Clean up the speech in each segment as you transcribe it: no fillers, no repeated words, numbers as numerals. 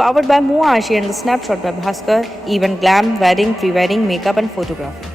Powered by Muashi and the Snapshot by Bhaskar, event glam, wedding, pre-wedding, makeup and photography.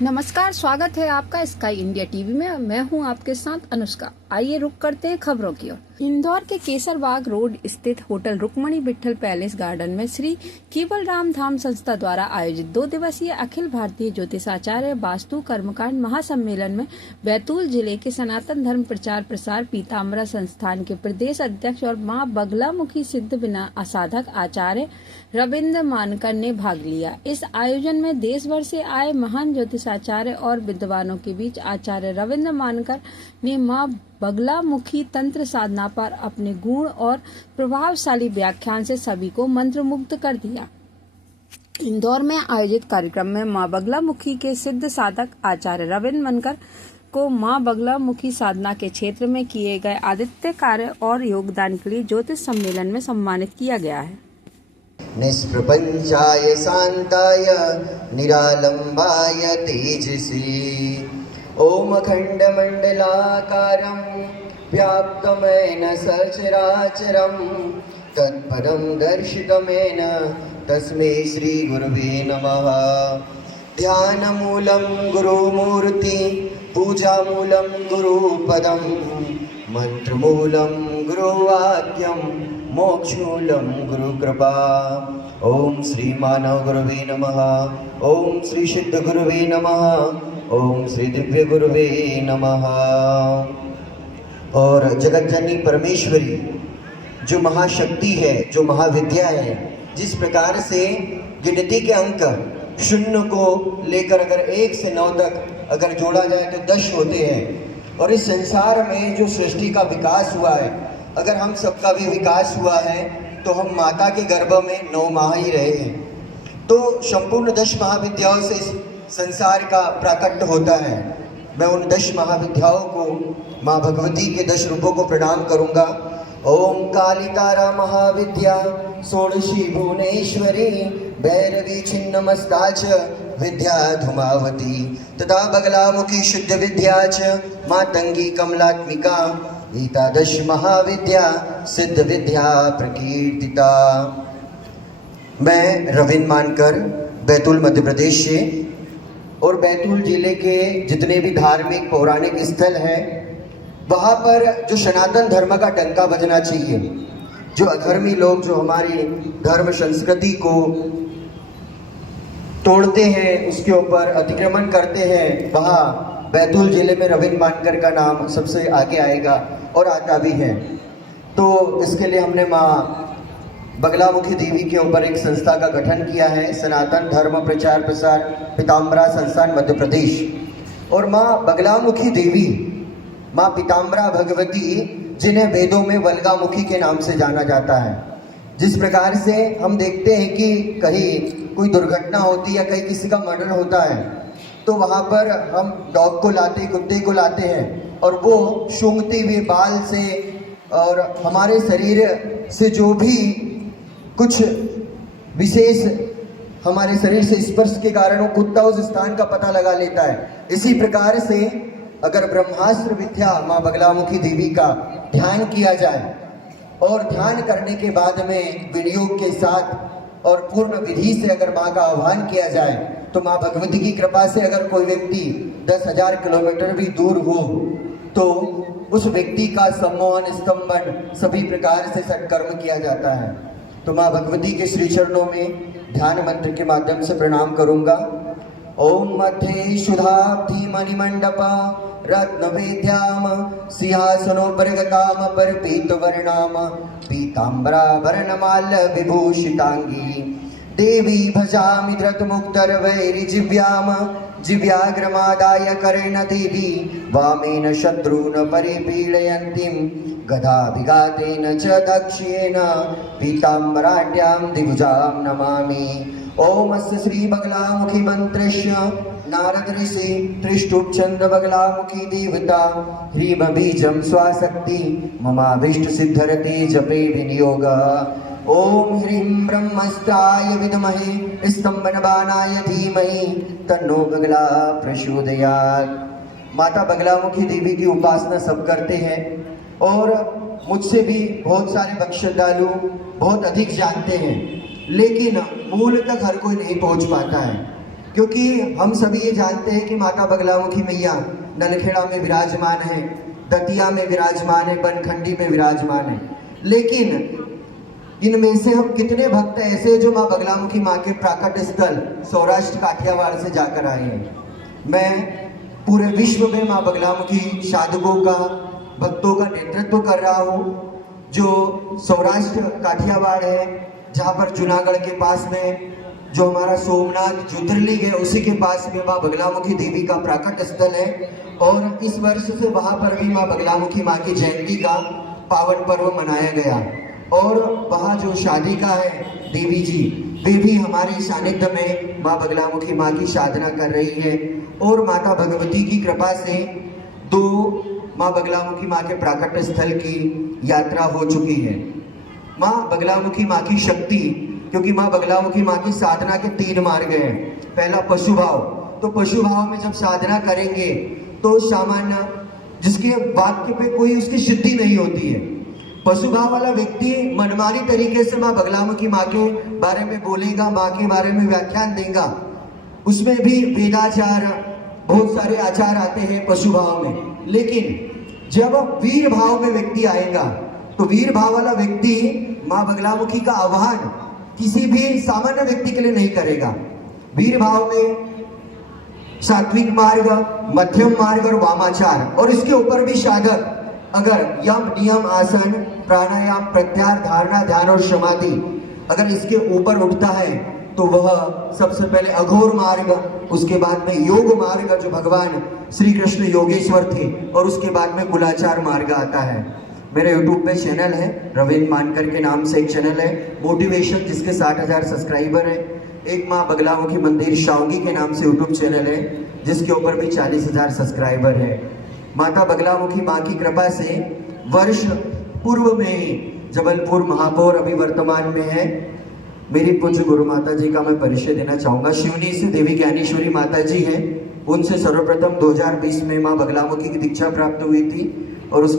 नमस्कार, स्वागत है आपका sky India TV में। मैं हूं आपके साथ अनुष्का। आइए रुक करते हैं खबरों की ओर। इंदौर के केसरबाग रोड स्थित hotel Rukmani Vithal palace garden में श्री केवल राम धाम संस्था द्वारा आयोजित 2 दिवसीय अखिल भारतीय ज्योतिषाचार्य वास्तु कर्मकांड महासम्मेलन में बैतूल जिले के सनातन धर्म प्रचार प्रसार पीताम्बरा संस्थान के प्रदेश अध्यक्ष और मां बगलामुखी सिद्ध विना साधक आचार्य रविंद्र मानकर ने भाग लिया। इस आयोजन में देश भर से आए महान ज्योतिषाचार्य और विद्वानों के बीच आचार्य रविंद्र मानकर ने मां बगलामुखी तंत्र साधना पर अपने गुण और प्रभावशाली व्याख्यान से सभी को मंत्रमुग्ध कर दिया। इंदौर में आयोजित कार्यक्रम में मां बगलामुखी के सिद्ध साधक आचार्य रविंद्र मानकर को मां बगलामुखी साधना के क्षेत्र में किए गए आदित्य कार्य और योगदान के लिए ज्योतिष सम्मेलन में सम्मानित किया गया है। निष्प्रपंचाय शांताय निरालंबाय तेजसी ओम अखंडमंडलाकारं व्याप्तमेन सचराचरं तत्पदं दर्शितमेन तस्मै श्री गुरुवे नमः। ध्यानमूलं गुरुमूर्ति पूजामूलं गुरुपदं मंत्रमूलं गुरुवाक्यं मोक्षमूलं गुरुकृपा। ओम श्री मानव गुरुवे नमः। ओम श्री सिद्ध गुरुवे नमः। ओम श्री दिव्य गुरुवे नमः। और जगत जननी परमेश्वरी जो महाशक्ति है, जो महाविद्या है, जिस प्रकार से गिनती के अंक 0 को लेकर अगर 1 से 9 तक अगर जोड़ा जाए तो 10 होते हैं। और इस संसार में जो सृष्टि का विकास हुआ है, अगर हम सबका भी विकास हुआ है तो हम माता के गर्भ में 9 माह ही रहे हैं। तो संपूर्ण 10 महाविद्याओं से संसार का प्राकट्य होता है। मैं उन 10 महाविद्याओं को, माँ भगवती के 10 रूपों को प्रणाम करूंगा। ओम कालिकारा महाविद्या षोडशी भुवनेश्वरी भैरवी छिन्नमस्ताच विद्या धुमावती तथा बगलामुखी शुद्ध विद्या च मातंगी कमलात्मिका एकादश महाविद्या सिद्ध विद्या प्रकीर्तिता। मैं रविंद्र मानकर बैतूल मध्य प्रदेश से, और बैतूल जिले के जितने भी धार्मिक पौराणिक स्थल हैं वहाँ पर जो सनातन धर्म का डंका बजना चाहिए, जो अधर्मी लोग जो हमारी धर्म संस्कृति को तोड़ते हैं, उसके ऊपर अतिक्रमण करते हैं, वहाँ बैतूल जिले में रविंद्र मानकर का नाम सबसे आगे आएगा और आता भी है। तो इसके लिए हमने माँ बगलामुखी देवी के ऊपर एक संस्था का गठन किया है, सनातन धर्म प्रचार प्रसार पीताम्बरा संस्थान मध्य प्रदेश। और माँ बगलामुखी देवी, माँ पीताम्बरा भगवती, जिन्हें वेदों में वल्गामुखी के नाम से जाना जाता है। जिस प्रकार से हम देखते हैं कि कहीं कोई दुर्घटना होती है या कहीं किसी का मर्डर होता है तो वहाँ पर हम डॉग को लाते, कुत्ते को लाते हैं और वो सूंघते हुए बाल से और हमारे शरीर से जो भी कुछ विशेष हमारे शरीर से स्पर्श के कारण वो कुत्ता उस स्थान का पता लगा लेता है। इसी प्रकार से अगर ब्रह्मास्त्र विद्या माँ बगलामुखी देवी का ध्यान किया जाए और ध्यान करने के बाद में विनियोग के साथ और पूर्ण विधि से अगर माँ का आह्वान किया जाए तो माँ भगवती की कृपा से अगर कोई व्यक्ति 10,000 किलोमीटर भी दूर हो तो उस व्यक्ति का सम्मोहन स्तंभन सभी प्रकार से सत्कर्म किया जाता है। तो माँ भगवती के श्री चरणों में ध्यान मंत्र के माध्यम से प्रणाम करूंगा। ओम मध्ये सुधाब्धि मणिमंडप रत्न वेद्याम सिंहासनोपरिगताम परपीत वर्णाम पीताम्बरा वर्णमाल विभूषितांगी देवी भजामि धृतमुक्तर वैरि जिव्याम जिव्याग्रमादाय करेण देवी वामेन शत्रून् परिपीडयन्तीं गदाभिघातेन च दक्ष्येन पीताम्बराढ्यां द्विभुजां नमामि। ओम अस्य श्री बगलामुखी मंत्रस्य नारद ऋषि त्रिष्टुप्छंद बगलामुखी देवता ह्रीम बीजम स्वाशक्ति ममाभीष्ट सिद्धरते जपे विनियोग। ओम ह्रीं ब्रह्मस्त्राय विद्महे स्तंभनबाणाय धीमहि तन्नो बगला प्रचोदयात्। माता बगलामुखी देवी की उपासना सब करते हैं और मुझसे भी बहुत सारे भक्त श्रद्धालु बहुत अधिक जानते हैं, लेकिन मूल तक हर कोई नहीं पहुंच पाता है, क्योंकि हम सभी ये जानते हैं कि माता बगलामुखी मैया नलखेड़ा में विराजमान है, दतिया में विराजमान है, बनखंडी में विराजमान है, लेकिन इनमें से हम कितने भक्त ऐसे जो माँ बगलामुखी माँ के प्राकट स्थल सौराष्ट्र काठियावाड़ से जाकर आए हैं। मैं पूरे विश्व में माँ बगलामुखी साधकों का भक्तों का नेतृत्व कर रहा हूँ। जो सौराष्ट्र काठियावाड़ है, जहाँ पर जूनागढ़ के पास में जो हमारा सोमनाथ ज्योतिर्लिंग है, उसी के पास में माँ बगलामुखी देवी का प्राकट स्थल है और इस वर्ष से वहाँ पर भी माँ बगलामुखी माँ की जयंती का पावन पर्व मनाया गया और वहाँ जो शादी का है देवी जी, वे भी हमारे सानिध्य में माँ बगलामुखी माँ की साधना कर रही है और माता भगवती की कृपा से 2 माँ बगलामुखी माँ के प्राकट स्थल की यात्रा हो चुकी है। माँ बगलामुखी माँ की शक्ति, क्योंकि माँ बगलामुखी माँ की साधना के 3 मार्ग हैं। पहला पशु भाव, तो पशु भाव में जब साधना करेंगे तो सामान्य जिसके वाक्य पे कोई उसकी सिद्धि नहीं होती है, पशु भाव वाला व्यक्ति मनमानी तरीके से माँ बगलामुखी माँ के बारे में बोलेगा, माँ के बारे में व्याख्यान देगा। उसमें भी वेदाचार बहुत सारे आचार आते हैं पशु भाव में, लेकिन जब वीर भाव में व्यक्ति आएगा तो वीर भाव वाला व्यक्ति माँ बगलामुखी का आह्वान किसी भी सामान्य व्यक्ति के लिए नहीं करेगा। वीर भाव में सात्विक मार्ग, मध्यम मार्ग और वामाचार, और इसके ऊपर भी साधक अगर यम नियम आसन प्राणायाम प्रत्याहार धारणा ध्यान और समाधि अगर इसके ऊपर उठता है तो वह सबसे पहले अघोर मार्ग, उसके बाद में योग मार्ग जो भगवान श्री कृष्ण योगेश्वर थे, और उसके बाद में कुलाचार मार्ग आता है। मेरे यूट्यूब पे चैनल है, रविंद्र मानकर के नाम से एक चैनल है मोटिवेशन, जिसके 60,000 सब्सक्राइबर है। एक माँ बगलामुखी मंदिर शावगी के नाम से यूट्यूब चैनल है, जिसके ऊपर भी 40,000 सब्सक्राइबर है। माता बगलामुखी माँ की कृपा से वर्ष पूर्व में ही जबलपुर महापौर अभी वर्तमान में है मेरी पूज्य गुरु माता जी का मैं परिचय देना चाहूँगा। शिवनी से देवी ज्ञानेश्वरी माता जी हैं, उनसे सर्वप्रथम 2020 में माँ बगलामुखी की दीक्षा प्राप्त हुई थी और उसके